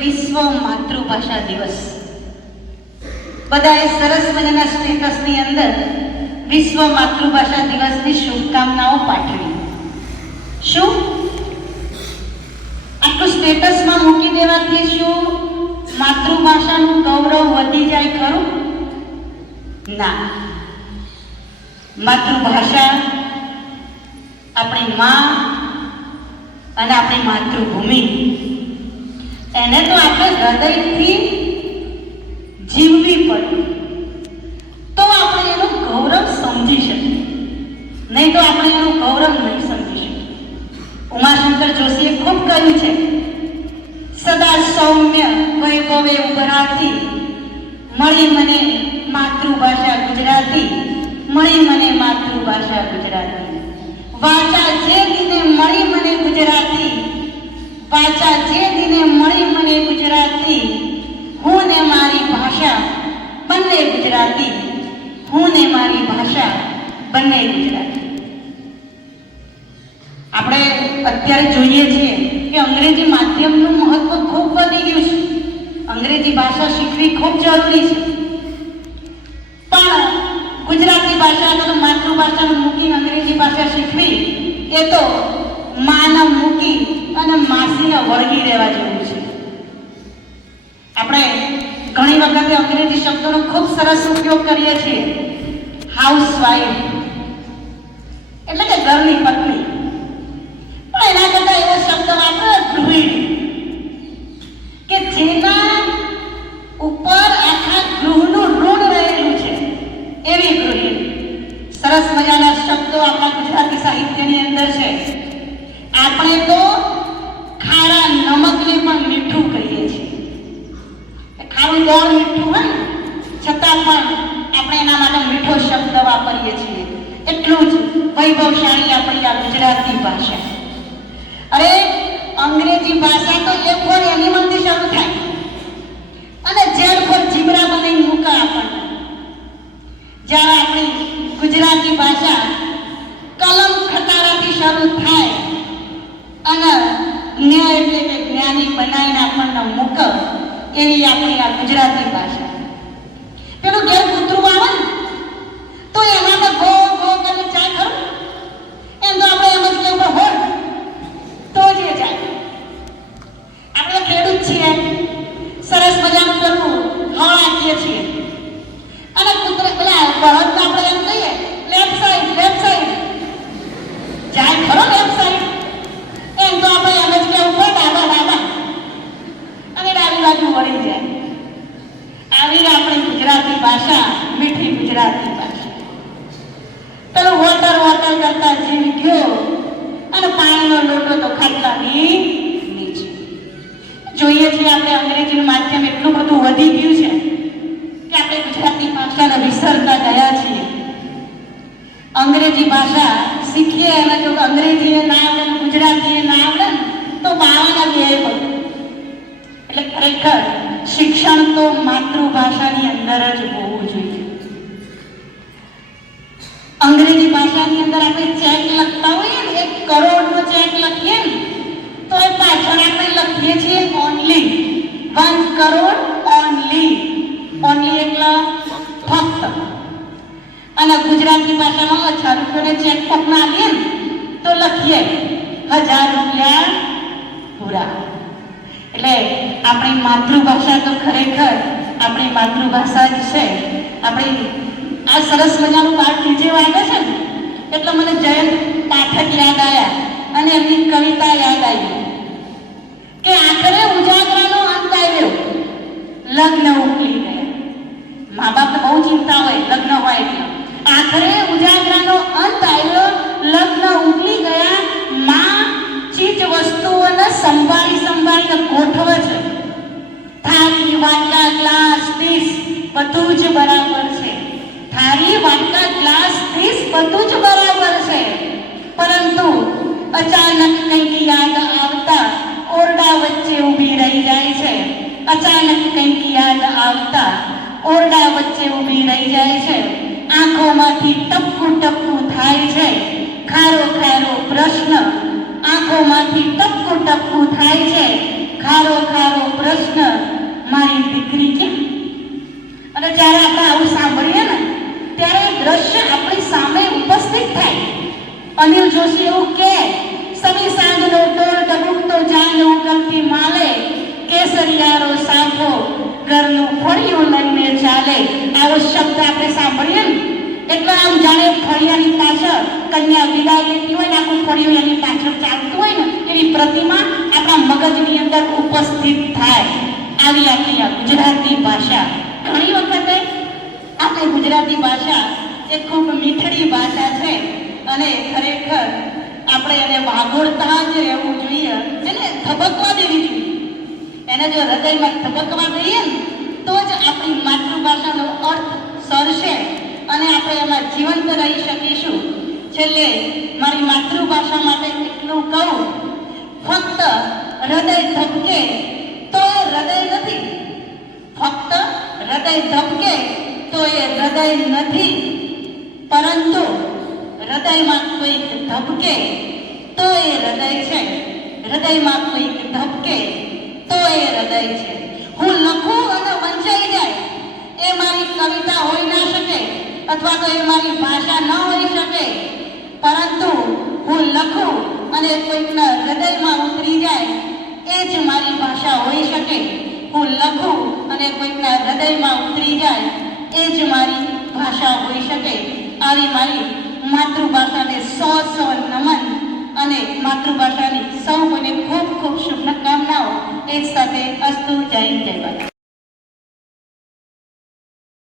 વિશ્વ માતૃભાષા દિવસ બધાએ સરસ મજાના સ્ટેટસની અંદર વિશ્વ માતૃભાષા દિવસની શુભકામનાઓ પાઠવી. શું આટલું સ્ટેટસમાં મૂકી દેવાથી શું માતૃભાષાનું ગૌરવ વધી જાય ખરું? ના. માતૃભાષા આપણી માં અને આપણી માતૃભૂમિ, એને તો આપણે હૃદયથી જીવવી પડે તો આપણે એનું ગૌરવ સમજી શકીએ, નહીં તો આપણે એનું ગૌરવ નહીં સમજી શકીએ. ઉમાશંકર જોશીએ ખૂબ કહ્યું છે, સદા સૌમ્ય વૈભવે ઉભરાતી મળી મને માતૃભાષા ગુજરાતી, મળી મને માતૃભાષા ગુજરાતી. વાચા જે દિને મળી મને ગુજરાતી, વાચા જે દિને મળી મને ગુજરાતી, હું ને મારી ભાષા બંને ગુજરાતી, હું ને મારી ભાષા બંને ગુજરાતી. આપણે અત્યારે જોઈએ છીએ કે અંગ્રેજી માધ્યમનું મહત્વ ખૂબ વધી ગયું છે. અંગ્રેજી ભાષા શીખવી ખૂબ જરૂરી છે, પણ ગુજરાતી ભાષા અથવા માતૃભાષાનું મૂકીને અંગ્રેજી ભાષા શીખવી એ તો માનવ મૂકી અને માસીને વળગી રહેવા જેવું છે. આપણે ઘણી વખતે અંગ્રેજી શબ્દોનો ખૂબ સરસ ઉપયોગ કરીએ છીએ. હાઉસવાઈફ એટલે કે ઘરની પત્ની, પણ એના કરતા એવો શબ્દ વાપરો ગૃહિણી, કે જેના ઉપર આખા ગૃહનું ઋણ રહેલું છે એવી ગૃહિણી. સરસ મજાના શબ્દો આપણા ગુજરાતી સાહિત્યની અંદર છે. આપણે તો ખારા નમકને પણ મીઠું કહીએ છીએ. ખારું ગોળ મીઠું હોય છતાં પણ આપણે એના માટે મીઠો શબ્દ વાપરીએ છીએ. એટલું જ વૈભવશાળી આપણી આ ગુજરાતી ભાષા. અરે અંગ્રેજી ભાષા તો એ ફોર એનિમલથી શરૂ થાય અને જેડ ફોર જીબ્રા બનાવી મૂકે આપણને. જ્યારે આપણી ગુજરાતી ભાષા કલમ ખટારાથી શરૂ થાય અને ન્યાય એટલે કે જ્ઞાની બનાવીને આપણને મૂકે, એવી આપણી આ ગુજરાતી ભાષા. પેલું ઘેર કૂતરું આવે ને તો એમાં તો ગો ગો કરીને જાય ખરું? એમ તો આપણે એમ જ કેવું હોર તો જ એ જાય. આપણે ખેડૂત છીએ, સરસ મજાનું પેલું હળ આપીએ છીએ અને કૂતરા પેલા બળદને આપણે એમ કહીએ લેફ્ટ સાઈડ જાય ખરો લેફ્ટ સાઈડ? એમ તો આપણે એમ જ કેવું હોય ડાબા ડાબા અને ડાબી બાજુ વળી જાય. આવી આપણી ગુજરાતી ભાષા, મીઠી ગુજરાતી ભાષા. પેલું વોટર વોટર કરતા જીવ ગયો અને પાણીનો લોટો તો ખાટલાની નીચે. જોઈએ છીએ આપણે અંગ્રેજીનું માધ્યમ એટલું બધું વધી ગયું છે કે આપણે ગુજરાતી ભાષાને વિસરતા ગયા છીએ. અંગ્રેજી ભાષા શીખીએ અને જો અંગ્રેજી ના આવડે ગુજરાતી ના આવડે તો બાવાના બે પડે. એટલે ખરેખર શિક્ષણ તો માતૃભાષાની અંદર જ હોવું જોઈએ. અંગ્રેજી ભાષાની અંદર આપણે ચેક લખતા હોઈએ ને, 1 કરોડનો ચેક લખીએ ને તો એ પાછળ આપણે લખીએ છીએ ઓનલી 1 કરોડ ઓનલી. ઓનલી એટલે ફક્ત. અને ગુજરાતી ભાષામાં 1000 રૂપિયાને ચેક કોકને આપીએ ને તો લખીએ 1000 રૂપિયા પૂરા. એટલે આપણી માતૃભાષા તો ખરેખર આપણી માતૃભાષા જ છે. આપણી આ સરસ મજાનું પાઠ નીચે વાગે છે ને એટલે મને જયંત પાઠક યાદ આવ્યા અને એમની કવિતા યાદ આવી કે આખરે ઉજાગરાનો અંત આવ્યો, લગ્ન ઉકલી ગયા. મા બાપને બહુ ચિંતા હોય લગ્ન હોય એટલે. આખરે ઉજાગરાનો અંત આવ્યો, લગ્ન ઉકલી ગયા. માં ચીજ વસ્તુઓને સંભાળીને ગોઠવે છે. થાળી વાટકા ગ્લાસ ડીશ બધું જ બરાબર છે. થાળી વાટકા ગ્લાસ ડીશ બધું જ બરાબર છે, પરંતુ અચાનક કંઈક યાદ આવતા ઓરડા વચ્ચે ઊભી રહી જાય છે. અચાનક કંઈક યાદ આવતા ઓરડા વચ્ચે ઊભી રહી જાય છે. આંખોમાંથી ટપકું ટપકું થાય છે ખારો ખારો પ્રશ્ન. આંખોમાંથી ટપકું ટપકું થાય છે ખારો ખારો પ્રશ્ન. કાંઠો ઘરનું ફળિયું લઈને ચાલે, આવો શબ્દ આપણે સાંભળીએ ને એટલે આમ જાણે ફળિયાની પાછળ કન્યા વિદાય લેતી હોય ને આખું ફળિયું એની પાછળ ચાલતું હોય ને એવી પ્રતિમા આપણા મગજની અંદર ઉપસ્થિત થાય. આવી આપણી આ ગુજરાતી ભાષા. ઘણી વખતે આપણી ગુજરાતી ભાષા એ ખૂબ મીઠડી ભાષા છે અને ખરેખર આપણે એને વાગોળતા જ રહેવું જોઈએ, એને ધબકવા દેવી જોઈએ. એને જો હૃદયમાં ધબકવા દઈએ ને તો જ આપણી માતૃભાષાનો અર્થ સરશે અને આપણે એમાં જીવંત રહી શકીશું. છેલ્લે મારી માતૃભાષા માટે એટલું કહું, ફક્ત હૃદય ધબકે તો એ હૃદય નથી, ફક્ત હૃદય ધબકે તો એ હૃદય નથી, પરંતુ હૃદયમાં કોઈક ધબકે તો એ હૃદય છે, હૃદયમાં કોઈક ધબકે તો એ હૃદય છે. હું લખું અને વંચાઈ જાય એ મારી કવિતા હોઈ ના શકે અથવા તો એ મારી ભાષા ન હોઈ શકે, પરંતુ હું લખું અને કોઈકના હૃદયમાં ઉતરી જાય એ જ મારી ભાષા હોઈ શકે. હું લખું અને કોઈકના હૃદયમાં ઉતરી જાય એ જ મારી ભાષા હોઈ શકે. આવી મારી માતૃભાષાને સો નમન અને માતૃભાષાની સૌ કોઈને ખૂબ ખૂબ શુભકામનાઓ. એ જ સાથે અસ્તુ. જય હિન્દ, જય ભારત.